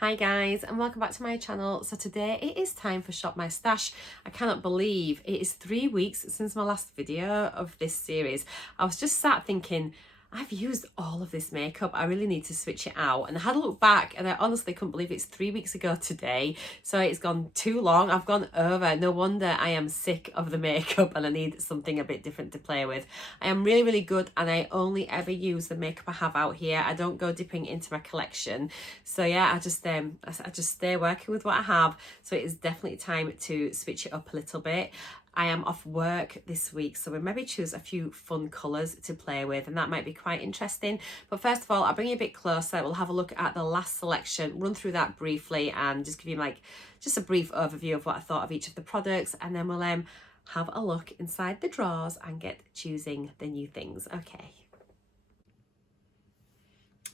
Hi guys, and welcome back to my channel. So today it is time for Shop My Stash. I cannot believe it is 3 weeks since my last video of this series. I was just sat thinking, I've used all of this makeup. I really need to switch it out. And I had a look back and I honestly couldn't believe it's 3 weeks ago today. So it's gone too long. I've gone over. No wonder I am sick of the makeup and I need something a bit different to play with. I am really, really good and I only ever use the makeup I have out here. I don't go dipping into my collection. So yeah, I just stay working with what I have. So it is definitely time to switch it up a little bit. I am off work this week, so we'll maybe choose a few fun colours to play with, and that might be quite interesting. But first of all, I'll bring you a bit closer. We'll have a look at the last selection, run through that briefly, and just give you just a brief overview of what I thought of each of the products, and then we'll have a look inside the drawers and get choosing the new things. Okay.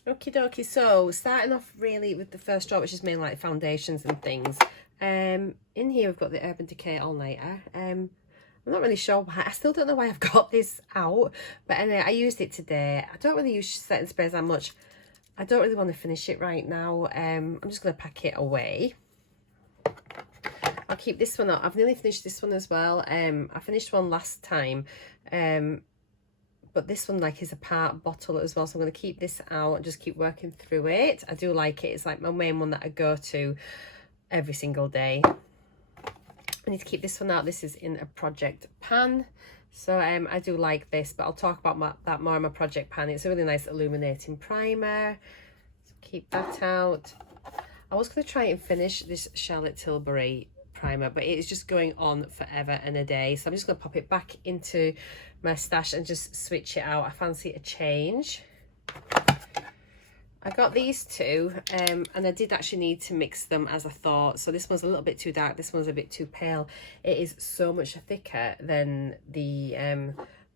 Okie dokie, so starting off really with the first drawer, which is mainly like foundations and things. In here we've got the Urban Decay All Nighter. I'm not really sure why. I still don't know why I've got this out, but anyway, I used it today. I don't really use setting sprays that much. I don't really want to finish it right now. I'm just going to pack it away. I'll keep this one up. I've nearly finished this one as well. I finished one last time, but this one is a part bottle as well, so I'm going to keep this out and just keep working through it. I do like it. It's like my main one that I go to every single day. I need to keep this one out. This is in a project pan, so I do like this, but I'll talk about that more in my project pan. It's a really nice illuminating primer, so keep that out. I was going to try and finish this Charlotte Tilbury primer, but it is just going on forever and a day, so I'm just going to pop it back into my stash and just switch it out. I fancy a change. I got these two, and I did actually need to mix them as I thought. So this one's a little bit too dark, this one's a bit too pale. It is so much thicker than the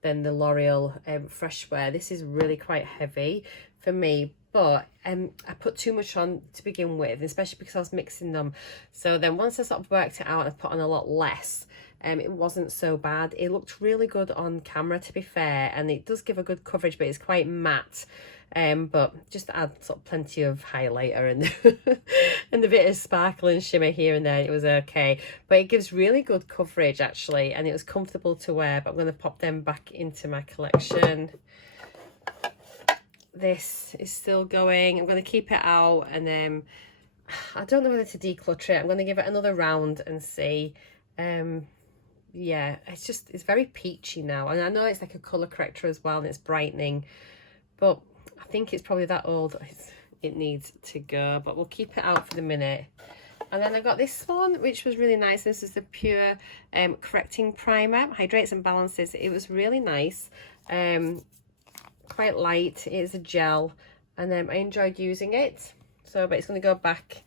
L'Oreal Fresh Wear. This is really quite heavy for me, but I put too much on to begin with, especially because I was mixing them. So then once I sort of worked it out, I put on a lot less. It wasn't so bad. It looked really good on camera, to be fair, and it does give a good coverage, but it's quite matte. But just to add sort of plenty of highlighter and and a bit of sparkle and shimmer here and there, it was okay. But it gives really good coverage actually, and it was comfortable to wear. But I'm going to pop them back into my collection. This is still going. I'm going to keep it out, and then I don't know whether to declutter it. I'm going to give it another round and see. Yeah, it's very peachy now, and I know it's like a color corrector as well, and it's brightening, but I think it's probably that old it needs to go, but we'll keep it out for the minute. And then I got this one, which was really nice. This is the Pure Correcting Primer, hydrates and balances. It was really nice, quite light. It is a gel, and I enjoyed using it. So, but it's going to go back.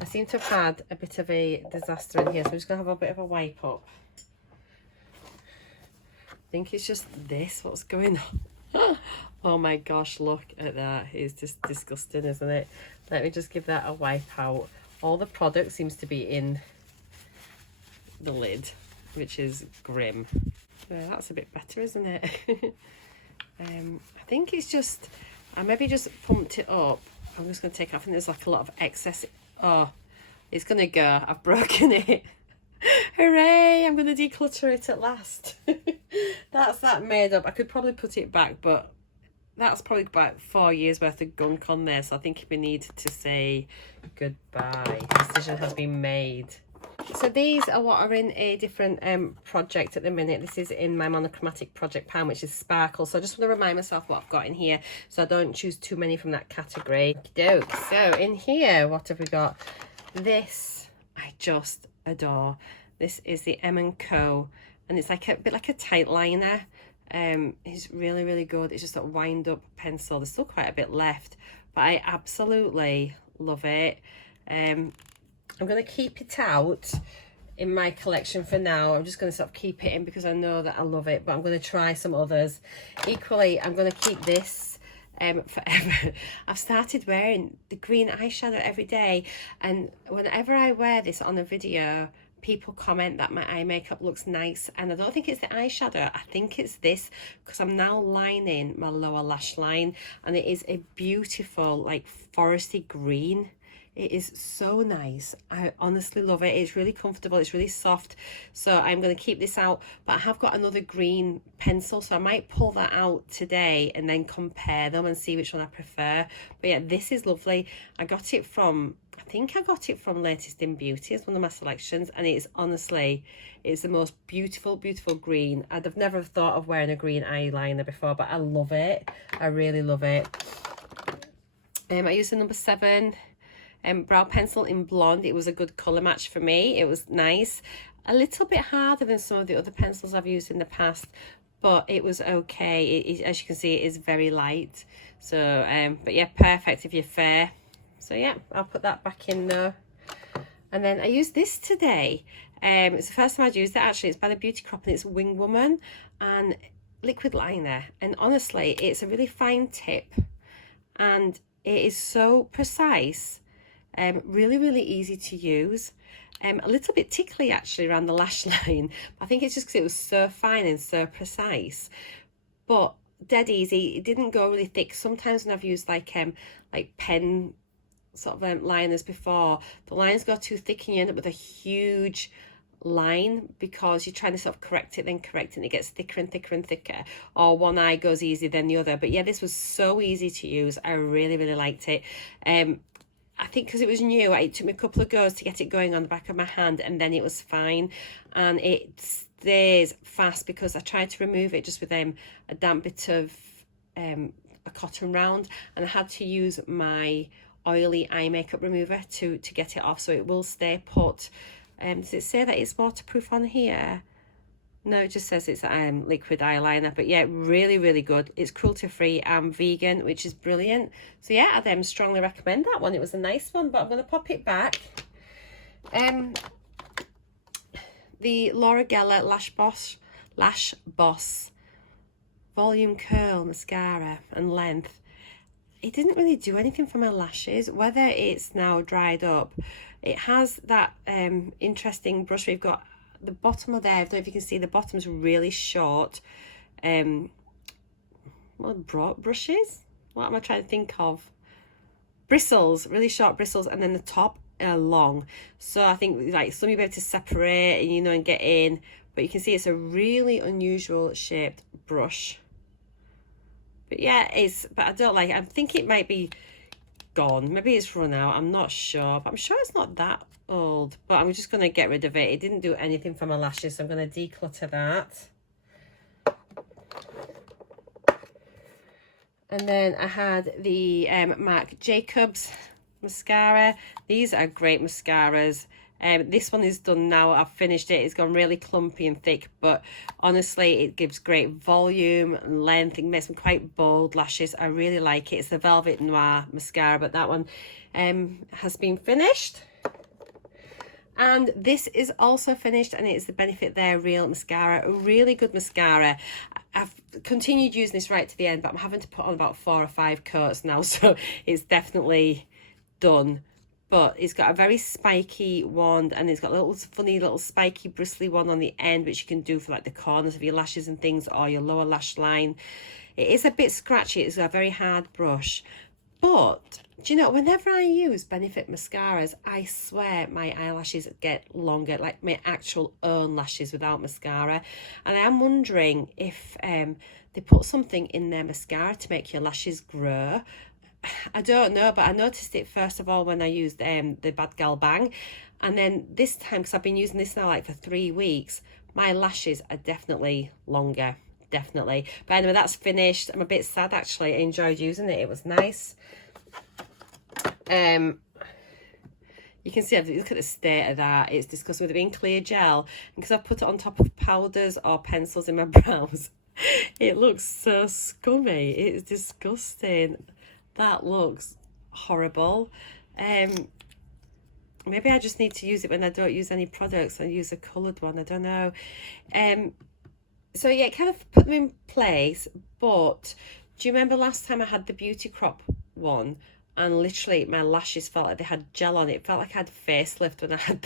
I seem to have had a bit of a disaster in here, so I'm just going to have a bit of a wipe up. I think it's just this, what's going on. Oh my gosh, look at that. It's just disgusting, isn't it? Let me just give that a wipe out. All the product seems to be in the lid, which is grim. Yeah, that's a bit better, isn't it? I think it's just, I maybe just pumped it up. I'm just going to take it off, and there's like a lot of excess. Oh, it's going to go. I've broken it. Hooray, I'm going to declutter it at last. That's that made up. I could probably put it back, but that's probably about 4 years worth of gunk on there, so I think we need to say goodbye. Decision has been made. So these are what are in a different project at the minute. This is in my monochromatic project pan, which is sparkle. So I just want to remind myself what I've got in here, so I don't choose too many from that category. Okey-doke. So in here, what have we got? This I just adore. This is the M&Co, and it's like a bit like a tight liner. It's really, really good. It's just a wind up pencil. There's still quite a bit left, but I absolutely love it. I'm going to keep it out in my collection for now. I'm just going to sort of keep it in because I know that I love it, but I'm going to try some others. Equally, I'm going to keep this forever. I've started wearing the green eyeshadow every day, and whenever I wear this on a video, people comment that my eye makeup looks nice, and I don't think it's the eyeshadow, I think it's this, because I'm now lining my lower lash line, and it is a beautiful like foresty green. It is so nice. I honestly love it. It's really comfortable. It's really soft. So I'm going to keep this out. But I have got another green pencil, so I might pull that out today and then compare them and see which one I prefer. But yeah, this is lovely. I got it from, I think I got it from Latest in Beauty as one of my selections. And it's honestly, it's the most beautiful, beautiful green. I'd have never thought of wearing a green eyeliner before, but I love it. I really love it. I used the number 7 brow pencil in blonde. It was a good colour match for me. It was nice. A little bit harder than some of the other pencils I've used in the past, but it was okay. As you can see, it is very light. So, but yeah, perfect if you're fair. So yeah, I'll put that back in there. And then I used this today. It's the first time I'd used it actually. It's by the Beauty Crop and it's Wing Woman and liquid liner. And honestly, it's a really fine tip and it is so precise. Really, really easy to use. A little bit tickly actually around the lash line. I think it's just because it was so fine and so precise. But dead easy. It didn't go really thick. Sometimes when I've used like pen sort of liners before, the lines go too thick and you end up with a huge line because you're trying to sort of correct it, then correct it, and it gets thicker and thicker and thicker, or one eye goes easier than the other. But yeah, this was so easy to use. I really, really liked it. I think because it was new, it took me a couple of goes to get it going on the back of my hand, and then it was fine. And it stays fast because I tried to remove it just with a damp bit of a cotton round, and I had to use my oily eye makeup remover to get it off, so it will stay put. Does it say that it's waterproof on here? No, it just says it's liquid eyeliner. But yeah, really, really good. It's cruelty free and vegan, which is brilliant. So yeah, I'd strongly recommend that one. It was a nice one, but I'm going to pop it back. The Laura Geller Lash Boss Volume Curl Mascara and Length. It didn't really do anything for my lashes. Whether it's now dried up, it has that interesting brush. We've got the bottom of there, I don't know if you can see, the bottom's really short brushes. What am I trying to think of? Bristles, really short bristles, and then the top are long. So I think like some you'll be able to separate and and get in, but you can see it's a really unusual shaped brush. But yeah, but I don't like it. I think it might be gone. Maybe it's run out. I'm not sure, but I'm sure it's not that old. But I'm just going to get rid of it. It didn't do anything for my lashes, so I'm going to declutter that. And then I had the Marc Jacobs mascara. These are great mascaras. This one is done now. I've finished it. It's gone really clumpy and thick, but honestly, it gives great volume and length. It makes them quite bold lashes. I really like it. It's the Velvet Noir mascara, but that one has been finished. And this is also finished, and it's the Benefit They're Real mascara. A really good mascara. I've continued using this right to the end, but I'm having to put on about 4 or 5 coats now, so it's definitely done. But it's got a very spiky wand, and it's got a little funny little spiky bristly one on the end, which you can do for like the corners of your lashes and things, or your lower lash line. It is a bit scratchy. It's a very hard brush. But do you know, whenever I use Benefit mascaras, I swear my eyelashes get longer, like my actual own lashes without mascara. And I am wondering if they put something in their mascara to make your lashes grow. I don't know, but I noticed it first of all when I used the Bad Gal Bang, and then this time, because I've been using this now like for 3 weeks, my lashes are definitely longer, definitely. But anyway, that's finished. I'm a bit sad actually. I enjoyed using it. It was nice. You can see, look at the state of that. It's disgusting with it being clear gel, and because I've put it on top of powders or pencils in my brows, it looks so scummy. It's disgusting. That looks horrible. Maybe I just need to use it when I don't use any products. I use a coloured one. I don't know. So yeah, kind of put them in place. But do you remember last time I had the Beauty Crop one? And literally my lashes felt like they had gel on it. It felt like I had facelift when I had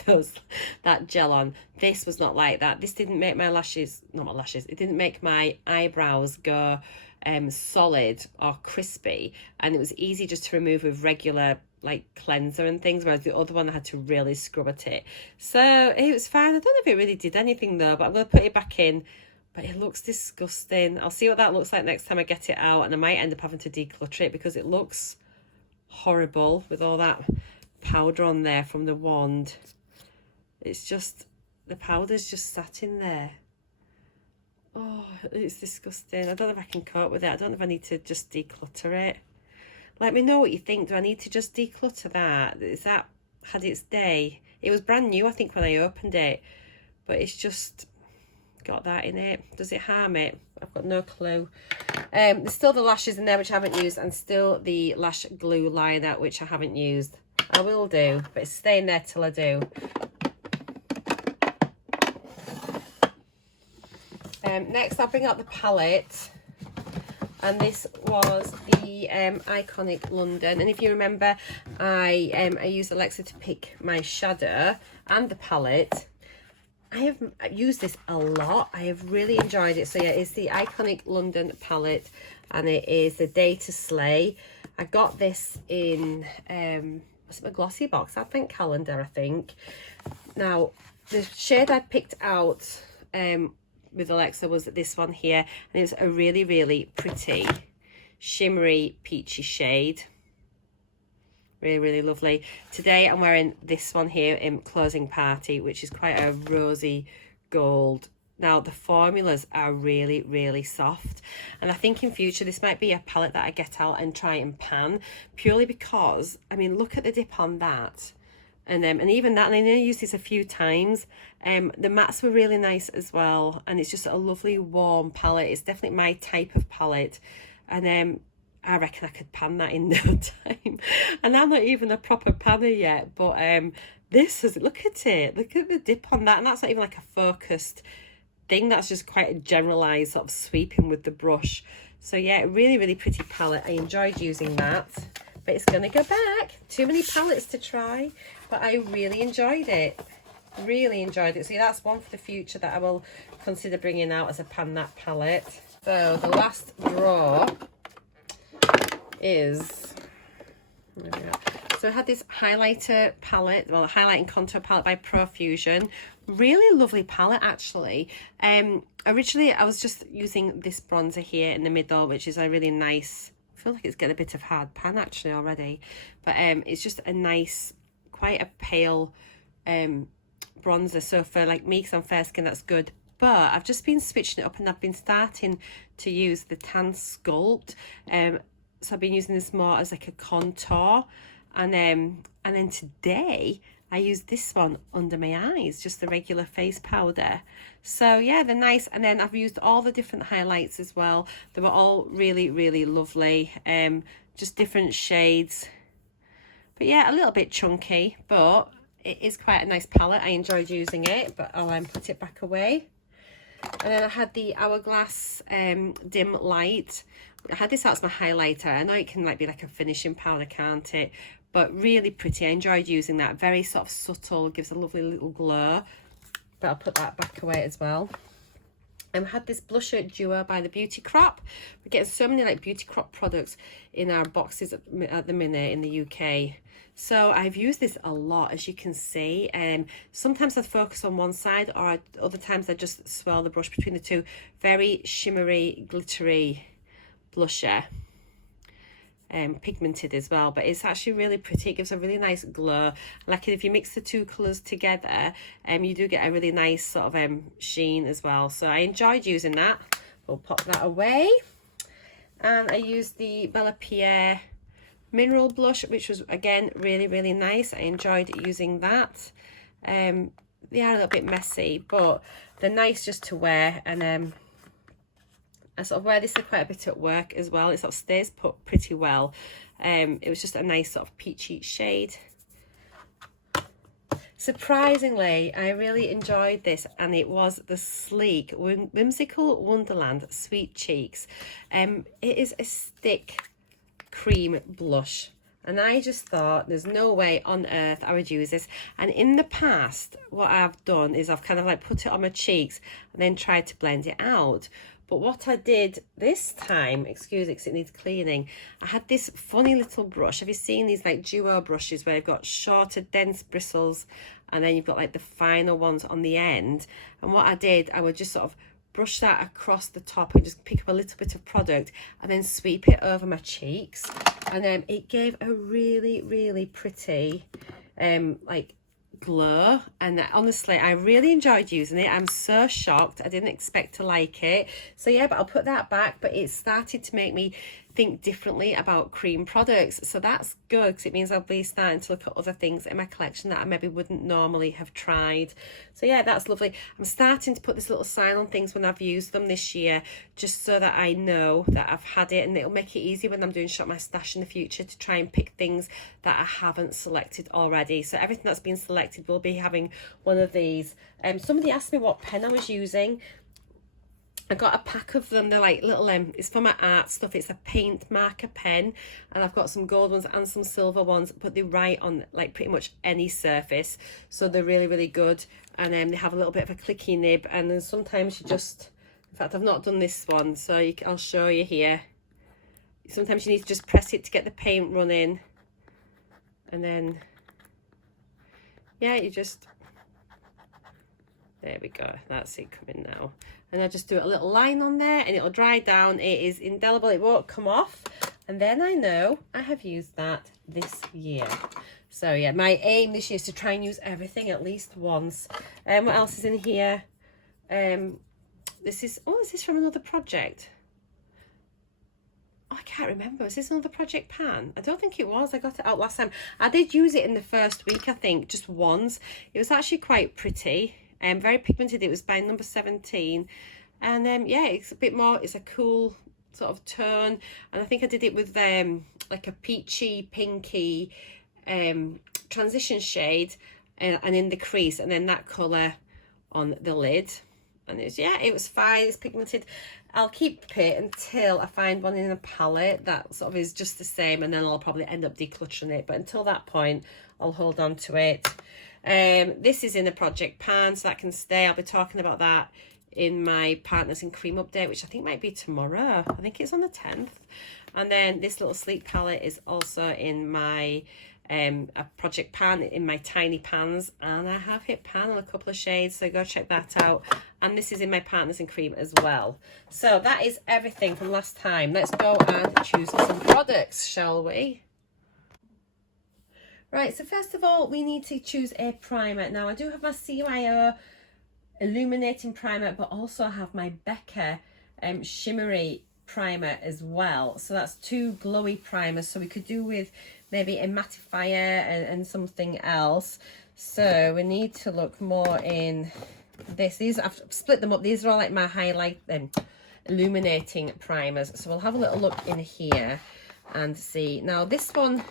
that gel on. This was not like that. This didn't make my lashes, not my lashes, it didn't make my eyebrows go solid or crispy, and it was easy just to remove with regular like cleanser and things, whereas the other one I had to really scrub at it. So it was fine. I don't know if it really did anything though, but I'm going to put it back in. But it looks disgusting. I'll see what that looks like next time I get it out, and I might end up having to declutter it because it looks horrible with all that powder on there from the wand. It's just, the powder's just sat in there. Oh, it's disgusting. I don't know if I can cope with it. I don't know if I need to just declutter it. Let me know what you think. Do I need to just declutter that? Is that had its day? It was brand new, I think, when I opened it. But it's just got that in it. Does it harm it? I've got no clue. There's still the lashes in there, which I haven't used. And still the lash glue liner, which I haven't used. I will do, but it's staying there till I do. Next, I'll bring out the palette, and this was the Iconic London. And if you remember, I used Alexa to pick my shadow and the palette. I have used this a lot. I have really enjoyed it. So yeah, it's the Iconic London palette, and it is the Day to Slay. I got this in what's it, a GLOSSYBOX advent calendar, I think. Now, the shade I picked out with Alexa was this one here, and it was a really, really pretty shimmery peachy shade. Really, really lovely. Today I'm wearing this one here in Closing Party, which is quite a rosy gold. Now the formulas are really, really soft, and I think in future this might be a palette that I get out and try and pan, purely because, I mean, look at the dip on that. And even that, and I know I used this a few times. The mattes were really nice as well, and it's just a lovely warm palette. It's definitely my type of palette, and I reckon I could pan that in no time. And I'm not even a proper panner yet, but this is, look at it, look at the dip on that, and that's not even like a focused thing. That's just quite a generalized sort of sweeping with the brush. So yeah, really, really pretty palette. I enjoyed using that. But it's going to go back. Too many palettes to try. But I really enjoyed it. Really enjoyed it. So yeah, that's one for the future that I will consider bringing out as a pan that palette. So the last drawer is... There we go. So I had this highlighter palette, well, highlighting contour palette by Profusion. Really lovely palette, actually. Originally, I was just using this bronzer here in the middle, which is a really nice... I feel like it's getting a bit of hard pan actually already, but it's just a nice, quite a pale bronzer. So for like me, because I'm fair skin, that's good. But I've just been switching it up, and I've been starting to use the Tan Sculpt. So I've been using this more as like a contour, and then today I used this one under my eyes, just the regular face powder. So yeah, they're nice. And then I've used all the different highlights as well. They were all really, really lovely. Just different shades. But yeah, a little bit chunky, but it is quite a nice palette. I enjoyed using it, but I'll put it back away. And then I had the Hourglass Dim Light. I had this out as my highlighter. I know it can like be like a finishing powder, can't it? But really pretty. I enjoyed using that. Very sort of subtle, gives a lovely little glow. But I'll put that back away as well. I had this blusher duo by the Beauty Crop. We're getting so many like Beauty Crop products in our boxes at the minute in the UK. So I've used this a lot, as you can see. Sometimes I focus on one side, or other times I just swirl the brush between the two. Very shimmery, glittery blusher. Pigmented as well, but it's actually really pretty. It gives a really nice glow. Like if you mix the two colours together, you do get a really nice sort of sheen as well. So I enjoyed using that. We'll pop that away. And I used the Bella Pierre Mineral Blush, which was again really, really nice. I enjoyed using that. They are a little bit messy, but they're nice just to wear. And I sort of wear this quite a bit at work as well. It sort of stays put pretty well. It was just a nice sort of peachy shade. Surprisingly, I really enjoyed this, and it was the Sleek Whimsical Wonderland Sweet Cheeks. It is a stick cream blush, and I just thought there's no way on earth I would use this. And in the past, what I've done is I've kind of like put it on my cheeks and then tried to blend it out. But what I did this time, excuse it because it needs cleaning, I had this funny little brush. Have you seen these like duo brushes where you've got shorter, dense bristles and then you've got like the finer ones on the end? And what I did, I would just sort of brush that across the top and just pick up a little bit of product and then sweep it over my cheeks. And then it gave a really, really pretty like glow, and honestly I really enjoyed using it. I'm so shocked, I didn't expect to like it. So yeah, but I'll put that back. But it started to make me think differently about cream products, so that's good because it means I'll be starting to look at other things in my collection that I maybe wouldn't normally have tried. So yeah, that's lovely. I'm starting to put this little sign on things when I've used them this year, just so that I know that I've had it, and it'll make it easy when I'm doing Shop My Stash in the future to try and pick things that I haven't selected already. So everything that's been selected will be having one of these. Somebody asked me what pen I was using. I got a pack of them. They're like little it's for my art stuff. It's a paint marker pen, and I've got some gold ones and some silver ones, but they write on like pretty much any surface, so they're really, really good. And they have a little bit of a clicky nib, and then sometimes you just, in fact I've not done this one, so I'll show you here. Sometimes you need to just press it to get the paint running, and then yeah, you just, there we go, that's it coming now. And I just do a little line on there and it'll dry down. It is indelible, it won't come off. And then I know I have used that this year. So yeah, my aim this year is to try and use everything at least once. What else is in here? This is from another project. Oh, I can't remember. Is this another project pan? I don't think it was. I got it out last time. I did use it in the first week, I think, just once. It was actually quite pretty. Very pigmented. It was by number 17, and yeah, it's a bit more, it's a cool sort of tone, and I think I did it with like a peachy pinky transition shade, and in the crease, and then that colour on the lid. And it was fine. It's pigmented. I'll keep it until I find one in a palette that sort of is just the same, and then I'll probably end up decluttering it, but until that point I'll hold on to it. This is in a project pan, so that can stay. I'll be talking about that in my Partners in Cream update, which I think might be tomorrow. I think it's on the 10th. And then this little sleek palette is also in my a project pan, in my tiny pans, and I have hit pan on a couple of shades, so go check that out. And this is in my Partners in Cream as well. So that is everything from last time. Let's go and choose some products, shall we? Right, so first of all, we need to choose a primer. Now, I do have my CYO illuminating primer, but also I have my Becca shimmery primer as well. So that's two glowy primers. So we could do with maybe a mattifier and something else. So we need to look more in this. These, I've split them up. These are all like my highlight illuminating primers. So we'll have a little look in here and see. Now, this one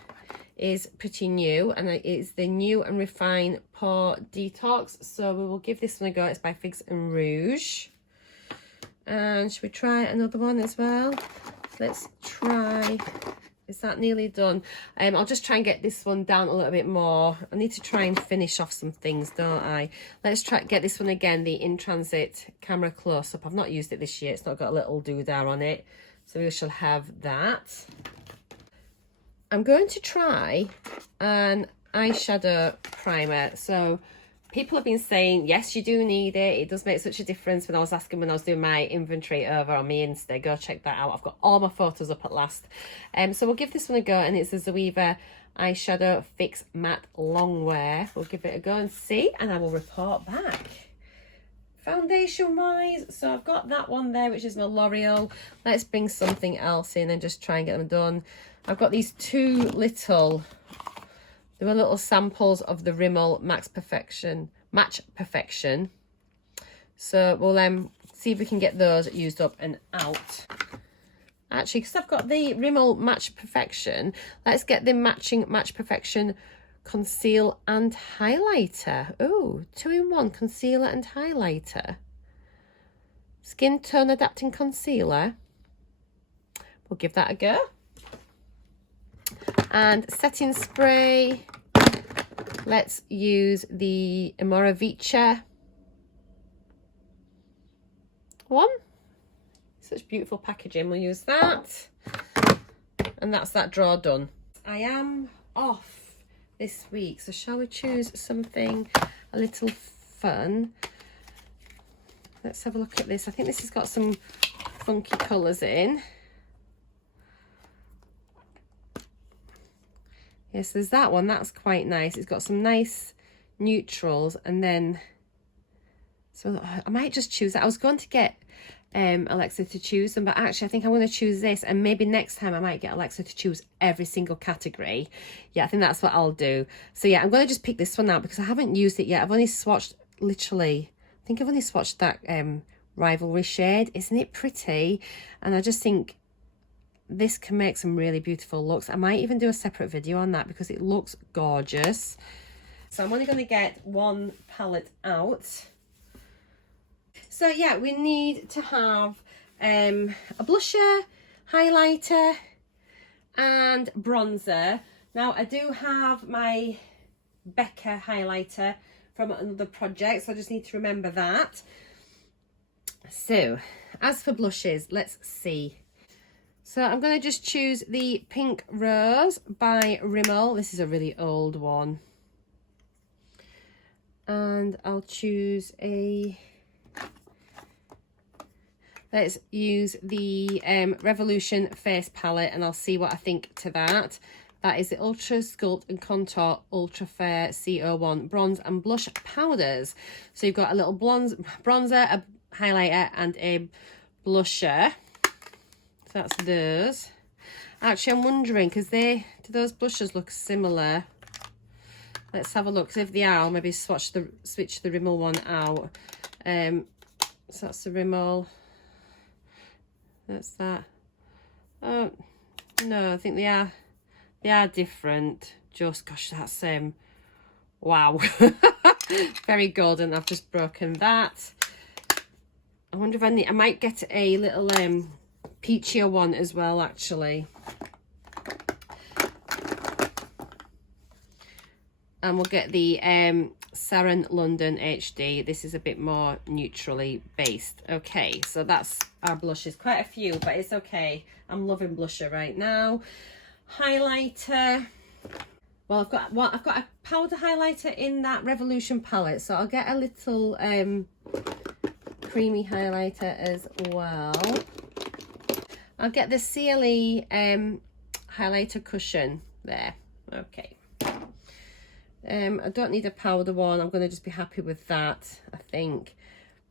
is pretty new, and it is the New and Refine Pore Detox, so we will give this one a go. It's by Figs and Rouge. And should we try another one as well? Let's try, is that nearly done? I'll just try and get this one down a little bit more. I need to try and finish off some things, don't I? Let's try get this one again, the In Transit Camera Close-Up. I've not used it this year. It's not got a little doodah on it, so we shall have that. I'm going to try an eyeshadow primer. So people have been saying, yes, you do need it. It does make such a difference. When I was asking, when I was doing my inventory over on my Insta, go check that out. I've got all my photos up at last. So we'll give this one a go, and it's the ZOEVA Eyeshadow Fix Matte Longwear. We'll give it a go and see, and I will report back. Foundation wise, so I've got that one there, which is my L'Oreal. Let's bring something else in and just try and get them done. I've got these two little, they were little samples of the Rimmel Match Perfection. So we'll see if we can get those used up and out. Actually, because I've got the Rimmel Match Perfection, let's get the matching Match Perfection Conceal and Highlighter. Oh, 2-in-1 concealer and highlighter. Skin tone adapting concealer. We'll give that a go. And setting spray, let's use the Amora Vicha one. such beautiful packaging. We'll use that. And that's that drawer done. I am off this week, so shall we choose something a little fun? Let's have a look at this. I think this has got some funky colours in. Yes, there's that one. That's quite nice. It's got some nice neutrals, and then so I might just choose that. I was going to get Alexa to choose them, but actually I think I'm going to choose this, and maybe next time I might get Alexa to choose every single category. Yeah, I think that's what I'll do. So yeah, I'm going to just pick this one out because I haven't used it yet. I've only swatched, literally, I think I've only swatched that Rivalry shade. Isn't it pretty? And I just think this can make some really beautiful looks. I might even do a separate video on that because it looks gorgeous. So I'm only going to get one palette out. So yeah, we need to have a blusher, highlighter and bronzer. Now I do have my Becca highlighter from another project, so I just need to remember that. So as for blushes, let's see. So I'm going to just choose the Pink Rose by Rimmel. This is a really old one. And I'll choose a... Let's use the Revolution Face Palette, and I'll see what I think to that. That is the Ultra Sculpt and Contour Ultra Fair CO1 Bronze and Blush Powders. So you've got a little bronzer, a highlighter and a blusher. So that's those. Actually, I'm wondering, because do those blushes look similar? Let's have a look. Because if they are, I'll maybe switch the Rimmel one out. So that's the Rimmel. That's that. Oh no, I think they are different. Just gosh, that's wow. Very golden. I've just broken that. I wonder if I might get a little peachier one as well, actually. And we'll get the Saran London HD. This is a bit more neutrally based. Okay, so that's our blushes. Quite a few, but it's okay. I'm loving blusher right now. Highlighter. Well, I've got a powder highlighter in that Revolution palette, so I'll get a little creamy highlighter as well. I'll get the CLE highlighter cushion there. Okay. I don't need a powder one. I'm going to just be happy with that, I think.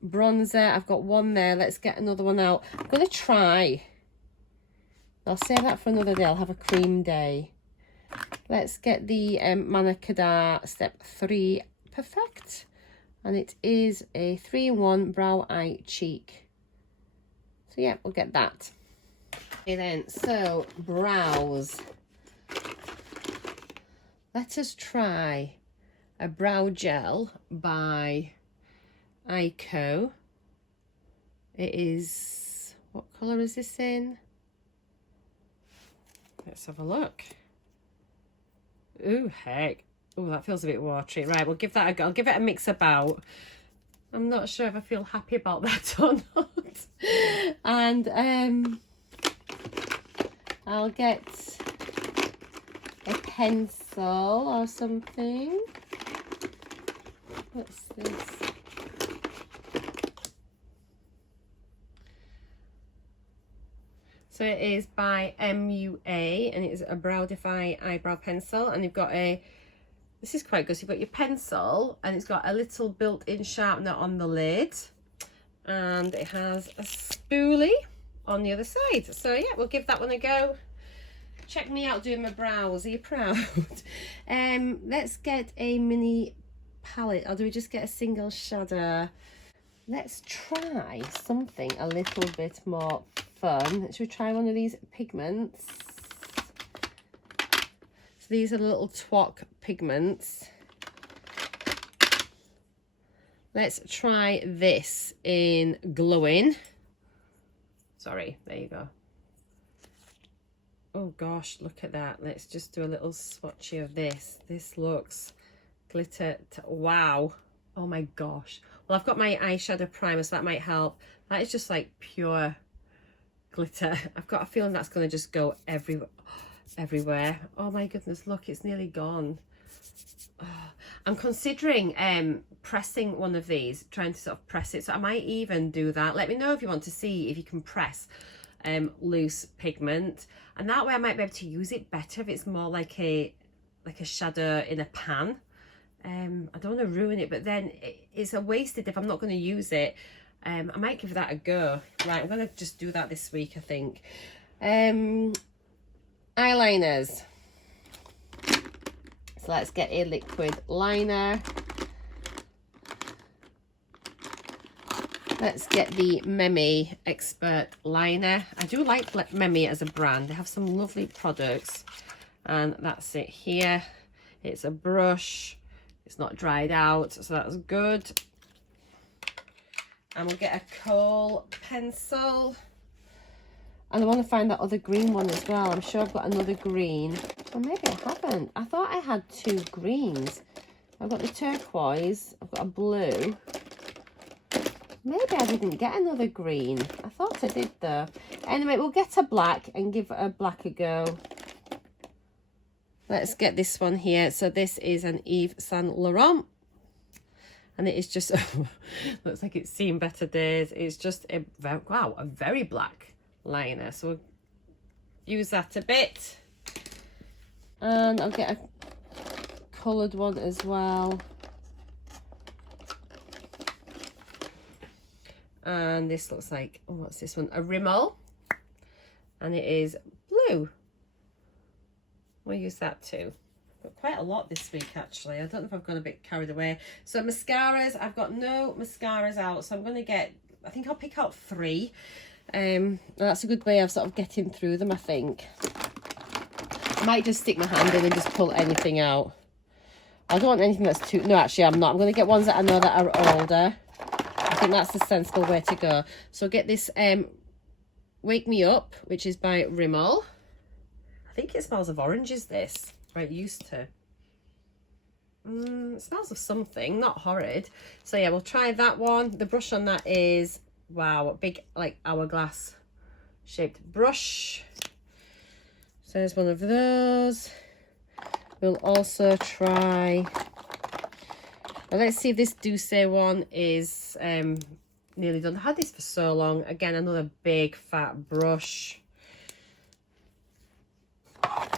Bronzer, I've got one there. Let's get another one out. I'm going to try. I'll save that for another day. I'll have a cream day. Let's get the Manakada Step 3 Perfect. And it is a 3-in-1 Brow Eye Cheek. So yeah, we'll get that. Okay then, so brows. Let us try a brow gel by Ico. It is, what colour is this in? Let's have a look. Ooh, heck. Oh, that feels a bit watery. Right, we'll give that a go. I'll give it a mix about. I'm not sure if I feel happy about that or not. And I'll get a pencil or something. What's this? So it is by MUA, and it is a Browdify eyebrow pencil, and you've got a, this is quite good, so you've got your pencil and it's got a little built-in sharpener on the lid, and it has a spoolie on the other side. So yeah, we'll give that one a go. Check me out doing my brows. Are you proud? Let's get a mini palette, or do we just get a single shadow? Let's try something a little bit more fun. Should we try one of these pigments? So these are the little Twok pigments. Let's try this in Glowing. Sorry, there you go. Oh gosh, look at that. Let's just do a little swatchy of this. This looks glitter. Wow. Oh my gosh. Well, I've got my eyeshadow primer, so that might help. That is just like pure glitter. I've got a feeling that's going to just go everywhere. Oh my goodness, look, it's nearly gone. Oh, I'm considering pressing one of these, trying to sort of press it. So I might even do that. Let me know if you want to see if you can press loose pigment, and that way I might be able to use it better if it's more like a shadow in a pan. I don't want to ruin it, but then it's a wasted if I'm not going to use it. I might give that a go. Right, I'm going to just do that this week, I think. Eyeliners. So let's get a liquid liner. Let's get the Memi Expert Liner. I do like Memi as a brand. They have some lovely products. And that's it here. It's a brush. It's not dried out, so that's good. And we'll get a kohl pencil. And I want to find that other green one as well. I'm sure I've got another green. Or maybe I haven't. I thought I had 2 greens. I've got the turquoise. I've got a blue. Maybe I didn't get another green. I thought I did though. Anyway, we'll get a black and give a black a go. Let's get this one here. So this is an Yves Saint Laurent. And it is just, looks like it's seen better days. It's just a very black liner. So we'll use that a bit. And I'll get a coloured one as well. And this looks like, oh, what's this one? A Rimmel. And it is blue. We'll use that too. Got quite a lot this week, actually. I don't know if I've gone a bit carried away. So mascaras, I've got no mascaras out. So I'm going to get, I think I'll pick out 3. That's a good way of sort of getting through them, I think. I might just stick my hand in and just pull anything out. I don't want anything that's too, no, actually I'm not. I'm going to get ones that I know that are older. I think that's the sensible way to go. So get this Wake Me Up, which is by Rimmel. I think it smells of oranges, this. Right, used to. It smells of something, not horrid. So yeah, we'll try that one. The brush on that is, wow, a big like hourglass shaped brush. So there's one of those. We'll also try, well, let's see if this Douce one is nearly done. I had this for so long. Again, another big fat brush.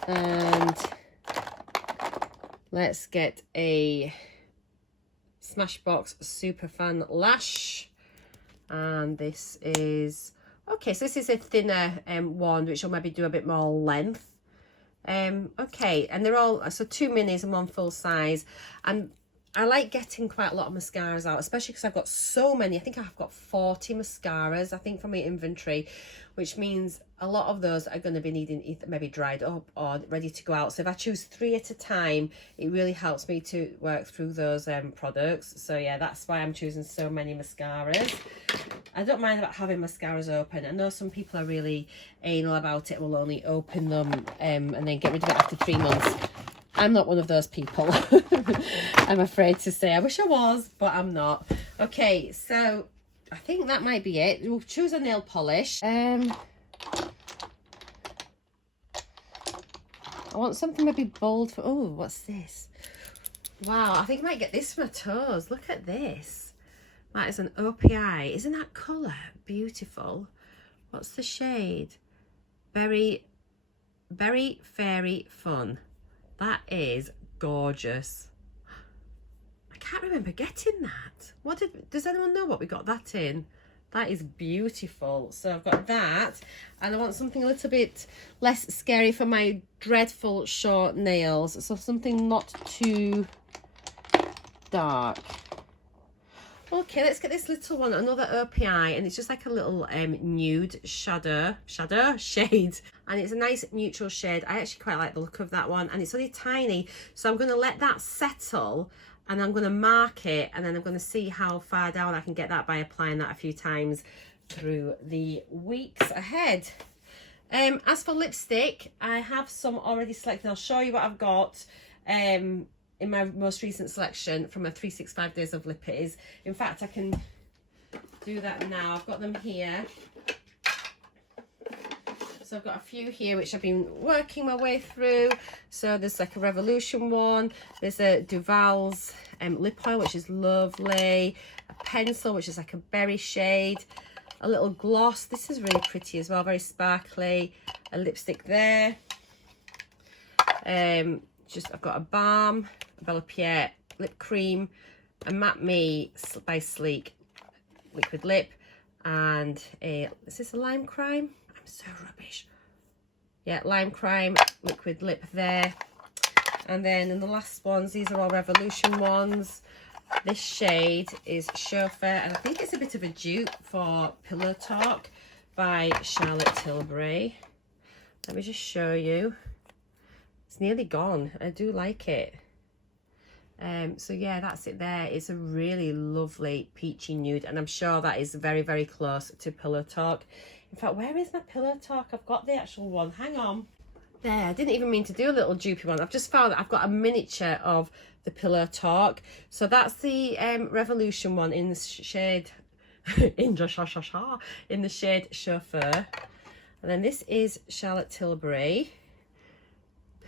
And let's get a Smashbox Superfan Lash. And this is, okay, so this is a thinner one, which will maybe do a bit more length. Okay, and they're all, so 2 minis and 1 full size. And I like getting quite a lot of mascaras out, especially because I've got so many. I think I've got 40 mascaras, I think, from my inventory, which means a lot of those are going to be needing either maybe dried up or ready to go out. So if I choose 3 at a time, it really helps me to work through those products. So yeah, that's why I'm choosing so many mascaras. I don't mind about having mascaras open. I know some people are really anal about it, will only open them and then get rid of it after 3 months. I'm not one of those people. I'm afraid to say. I wish I was, but I'm not. Okay, so I think that might be it. We'll choose a nail polish. I want something maybe bold for, oh, what's this? Wow, I think I might get this for my toes. Look at this. That is an OPI. Isn't that colour beautiful? What's the shade? Berry Fairy Fun. That is gorgeous. I can't remember getting that. Does anyone know what we got that in? That is beautiful. So I've got that, and I want something a little bit less scary for my dreadful short nails. So something not too dark. Okay, let's get this little one, another OPI, and it's just like a little nude shadow shade, and it's a nice neutral shade. I actually quite like the look of that one, and it's only tiny, so I'm going to let that settle, and I'm going to mark it, and then I'm going to see how far down I can get that by applying that a few times through the weeks ahead. As for lipstick, I have some already selected. I'll show you what I've got in my most recent selection from a 365 Days of Lippies. In fact, I can do that now. I've got them here. So I've got a few here which I've been working my way through. So there's like a Revolution one. There's a Duval's lip oil, which is lovely. A pencil, which is like a berry shade. A little gloss. This is really pretty as well, very sparkly. A lipstick there. I've got a balm, a Bella Pierre lip cream, a Matte Me by Sleek liquid lip, and is this a lime crime? I'm so rubbish. Yeah, lime crime liquid lip there. And then in the last ones, these are all Revolution ones. This shade is Chauffeur, and I think it's a bit of a dupe for Pillow Talk by Charlotte Tilbury. Let me just show you. It's nearly gone. I do like it. So yeah, that's it there. It's a really lovely peachy nude, and I'm sure that is very, very close to Pillow Talk. In fact, where is my Pillow Talk? I've got the actual one. Hang on. There, I didn't even mean to do a little dupey one. I've just found that I've got a miniature of the Pillow Talk. So that's the Revolution one in the shade in the shade Chauffeur. And then this is Charlotte Tilbury.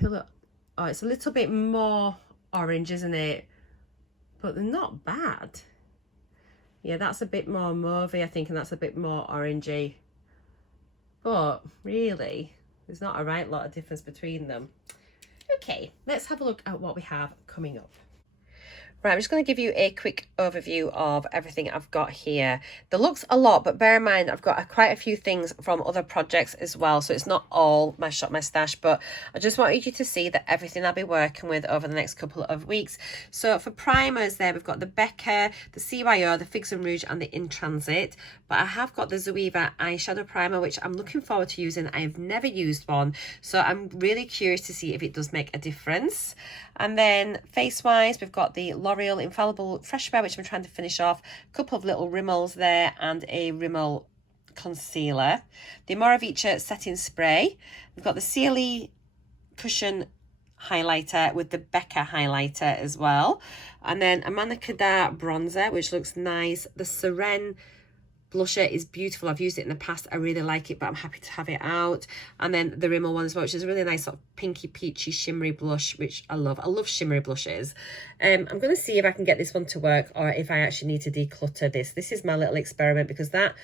Oh, it's a little bit more orange, isn't it? But they're not bad. Yeah, that's a bit more mauvey, I think, and that's a bit more orangey. But really, there's not a right lot of difference between them. Okay, let's have a look at what we have coming up. Right, I'm just going to give you a quick overview of everything I've got here. There looks a lot, but bear in mind I've got quite a few things from other projects as well, so it's not all my shop, my stash, but I just wanted you to see that everything I'll be working with over the next couple of weeks. So for primers there, we've got the Becca, the CYO, the Figs and Rouge, and the In Transit, but I have got the ZOEVA eyeshadow primer, which I'm looking forward to using. I've never used one, so I'm really curious to see if it does make a difference. And then face-wise, we've got the L'Oreal Infallible Fresh Wear, which I'm trying to finish off. A couple of little Rimmels there and a Rimmel concealer. The Moravica Setting Spray. We've got the CLE Cushion highlighter with the Becca highlighter as well. And then a Manakada bronzer, which looks nice. The Seren blusher is beautiful. I've used it in the past. I really like it, but I'm happy to have it out. And then the Rimmel one as well, which is a really nice sort of pinky peachy shimmery blush, which I love. I love shimmery blushes. I'm going to see if I can get this one to work, or if I actually need to declutter this. This is my little experiment, because that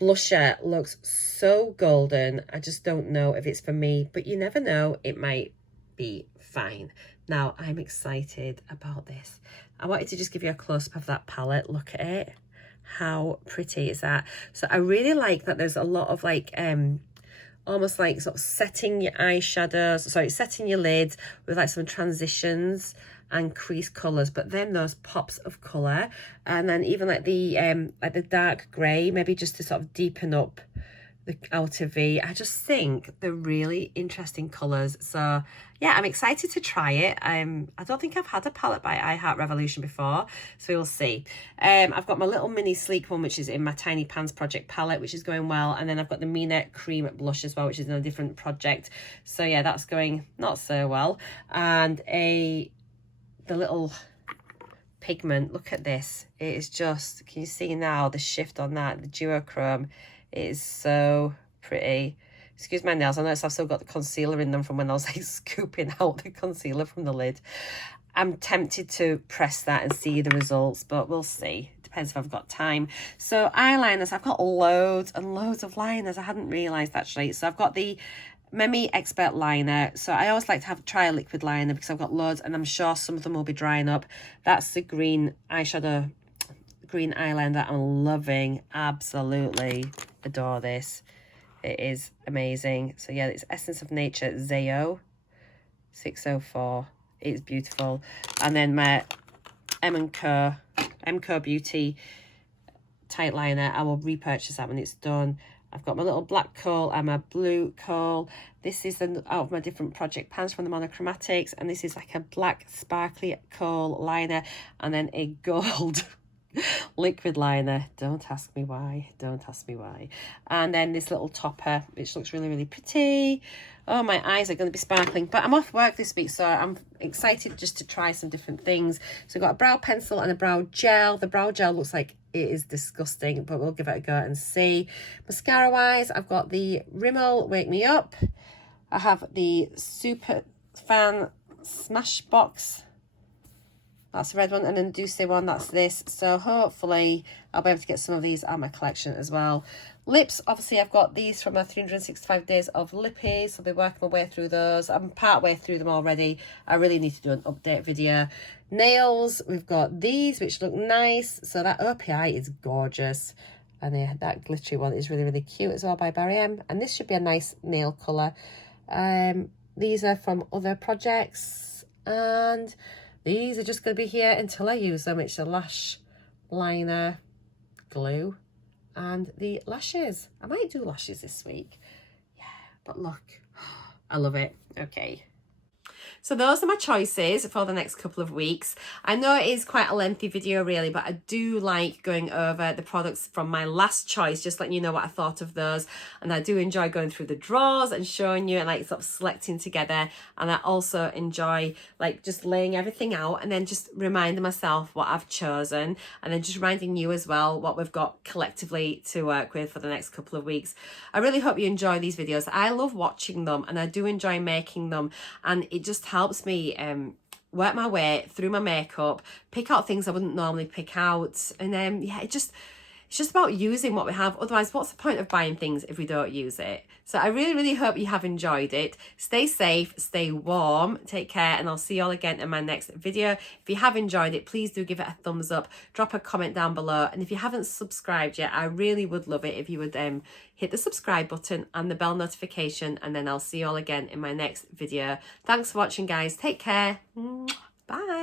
blusher looks so golden. I just don't know if it's for me, but you never know. It might be fine. Now, I'm excited about this. I wanted to just give you a close-up of that palette. Look at it. How pretty is that? So I really like that there's a lot of like almost like sort of setting your eyeshadows, setting your lids with like some transitions and crease colors, but then those pops of color, and then even like the dark gray, maybe just to sort of deepen up the outer V. I just think they're really interesting colors. So yeah, I'm excited to try it. I don't think I've had a palette by I Heart Revolution before, so we'll see. I've got my little mini sleek one, which is in my Tiny Pans project palette, which is going well, and then I've got the Mina cream blush as well, which is in a different project. So yeah, that's going not so well. And the little pigment, look at this. It is just, can you see now the shift on that? The duochrome. It is so pretty. Excuse my nails. I noticed I've still got the concealer in them from when I was like scooping out the concealer from the lid. I'm tempted to press that and see the results, but we'll see. Depends if I've got time. So eyeliners, I've got loads and loads of liners. I hadn't realised actually. So I've got the Memi Expert Liner. So I always like to try a liquid liner because I've got loads, and I'm sure some of them will be drying up. That's the green eyeshadow, green eyeliner I'm loving. Absolutely adore this. It is amazing. So yeah, it's Essence of Nature Zeo 604. It's beautiful. And then my M&Co Beauty tight liner, I will repurchase that when it's done. I've got my little black coal and my blue coal. This is out of my different project pans from the Monochromatics, and this is like a black sparkly coal liner, and then a gold liquid liner. Don't ask me why. Don't ask me why. And then this little topper, which looks really, really pretty. Oh, my eyes are going to be sparkling. But I'm off work this week, so I'm excited just to try some different things. So I've got a brow pencil and a brow gel. The brow gel looks like it is disgusting, but we'll give it a go and see. Mascara wise, I've got the Rimmel Wake Me Up. I have the Super Fan Smashbox. That's the red one, and then Douce one, that's this. So hopefully I'll be able to get some of these out of my collection as well. Lips, obviously I've got these from my 365 days of lippies. I'll be working my way through those. I'm part way through them already. I really need to do an update video. Nails, we've got these, which look nice. So that OPI is gorgeous. And that glittery one is really, really cute as well by Barry M. And this should be a nice nail colour. These are from other projects. And these are just going to be here until I use them. It's a lash liner glue and the lashes. I might do lashes this week. Yeah, but look, I love it. Okay. So those are my choices for the next couple of weeks. I know it is quite a lengthy video really, but I do like going over the products from my last choice, just letting you know what I thought of those. And I do enjoy going through the drawers and showing you and like sort of selecting together. And I also enjoy like just laying everything out and then just reminding myself what I've chosen, and then just reminding you as well what we've got collectively to work with for the next couple of weeks. I really hope you enjoy these videos. I love watching them and I do enjoy making them, and it just helps me work my way through my makeup, pick out things I wouldn't normally pick out, and yeah, it's just about using what we have. Otherwise, what's the point of buying things if we don't use it? So I really, really hope you have enjoyed it. Stay safe, stay warm, take care, and I'll see you all again in my next video. If you have enjoyed it, please do give it a thumbs up, drop a comment down below, and if you haven't subscribed yet, I really would love it if you would hit the subscribe button and the bell notification, and then I'll see you all again in my next video. Thanks for watching, guys. Take care. Bye.